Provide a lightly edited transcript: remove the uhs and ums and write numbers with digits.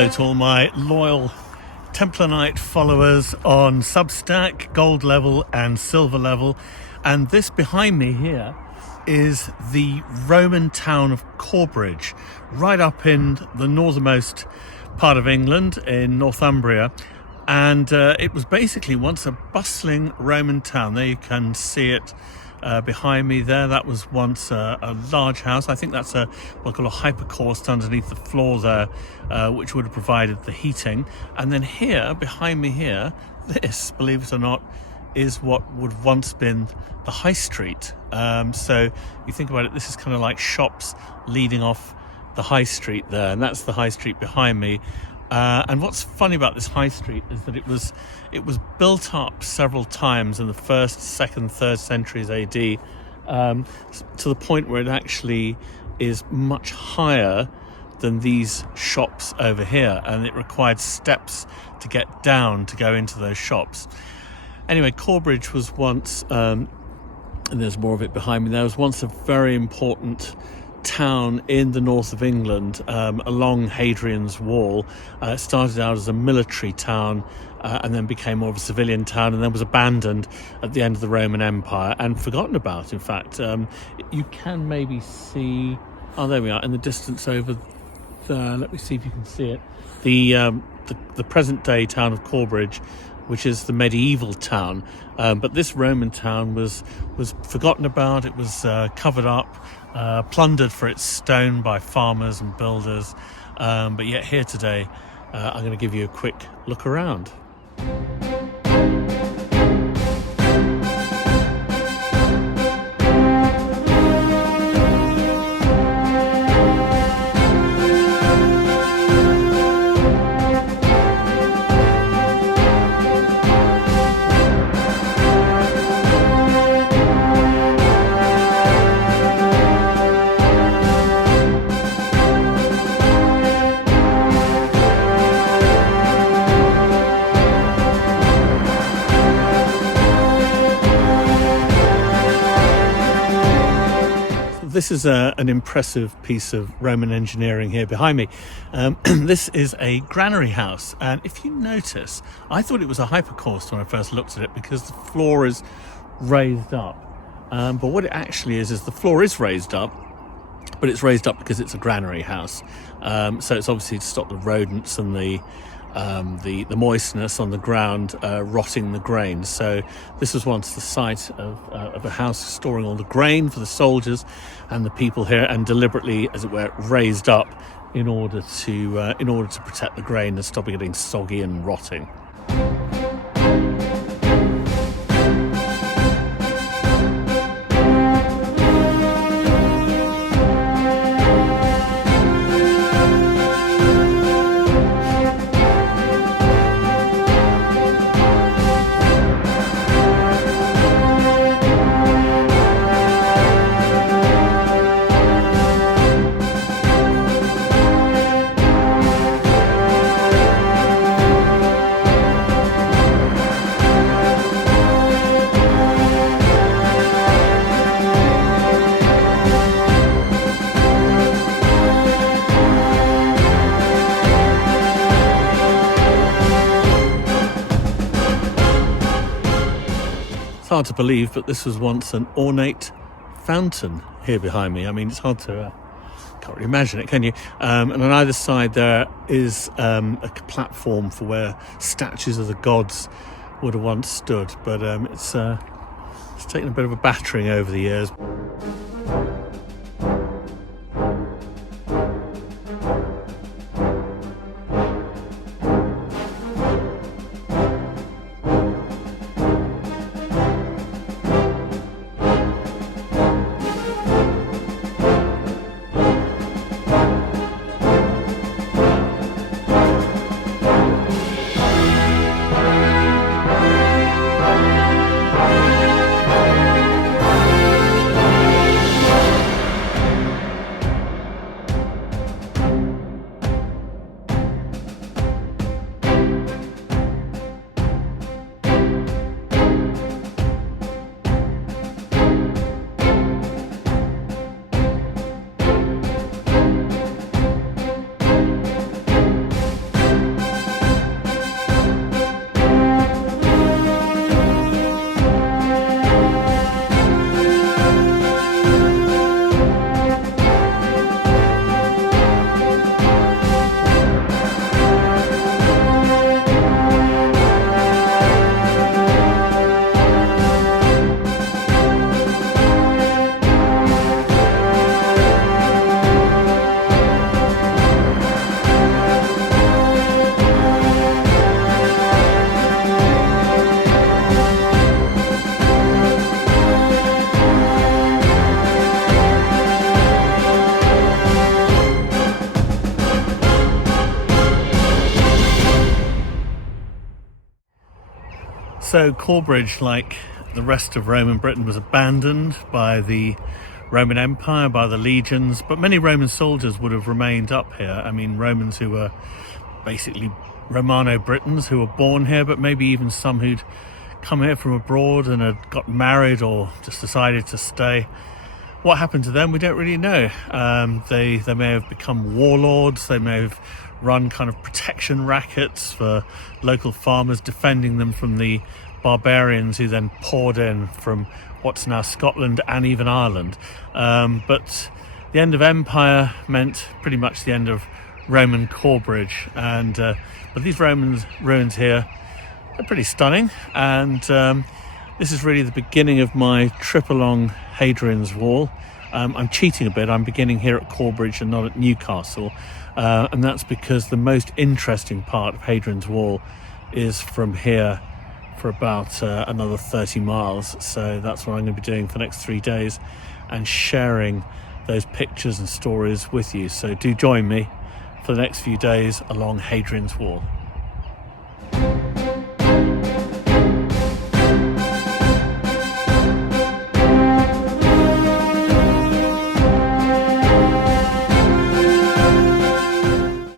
Hello to all my loyal Templar Knight followers on Substack, Gold level and Silver level. And this behind me here is the Roman town of Corbridge, right up in the northernmost part of England in Northumbria. And it was basically once a bustling Roman town. There you can see it behind me there. That was once a large house. I think that's what called a hypercaust underneath the floor there, which would have provided the heating. And then here, behind me here, this, believe it or not, is what would once been the high street. So you think about it, this is kind of like shops leading off the high street there, and that's the high street behind me. And what's funny about this high street is that it was built up several times in the 1st, 2nd, 3rd centuries AD, to the point where it actually is much higher than these shops over here, and it required steps to get down to go into those shops. Anyway, Corbridge was once, and there's more of it behind me, there was once a very important town in the north of England, along Hadrian's wall. It started out as a military town and then became more of a civilian town, and then was abandoned at the end of the Roman Empire and forgotten about. In fact, you can maybe see, oh, there we are in the distance over there. Let me see if you can see it. The present day town of Corbridge, which is the medieval town, but this Roman town was forgotten about. It was covered up, plundered for its stone by farmers and builders, but yet here today I'm going to give you a quick look around. This is an impressive piece of Roman engineering here behind me. This is a granary house, and if you notice, I thought it was a hypercaust when I first looked at it because the floor is raised up. But what it actually is the floor is raised up, but it's raised up because it's a granary house. So it's obviously to stop the rodents and the moistness on the ground rotting the grain. So this was once the site of a house storing all the grain for the soldiers and the people here, and deliberately, as it were, raised up in order to protect the grain and stop it getting soggy and rotting. Hard to believe, but this was once an ornate fountain here behind me. I mean, it's hard to can't really imagine it, can you? And on either side there is a platform for where statues of the gods would have once stood, but it's taken a bit of a battering over the years. So Corbridge, like the rest of Roman Britain, was abandoned by the Roman Empire, by the legions, but many Roman soldiers would have remained up here. I mean, Romans who were basically Romano-Britons who were born here, but maybe even some who'd come here from abroad and had got married or just decided to stay. What happened to them, we don't really know. They may have become warlords, they may have run kind of protection rackets for local farmers, defending them from the barbarians who then poured in from what's now Scotland and even Ireland. But the end of empire meant pretty much the end of Roman Corbridge, and but these Roman ruins here are pretty stunning, and this is really the beginning of my trip along Hadrian's Wall. I'm cheating a bit, I'm beginning here at Corbridge and not at Newcastle, and that's because the most interesting part of Hadrian's Wall is from here for about another 30 miles, so that's what I'm going to be doing for the next 3 days and sharing those pictures and stories with you. So do join me for the next few days along Hadrian's Wall.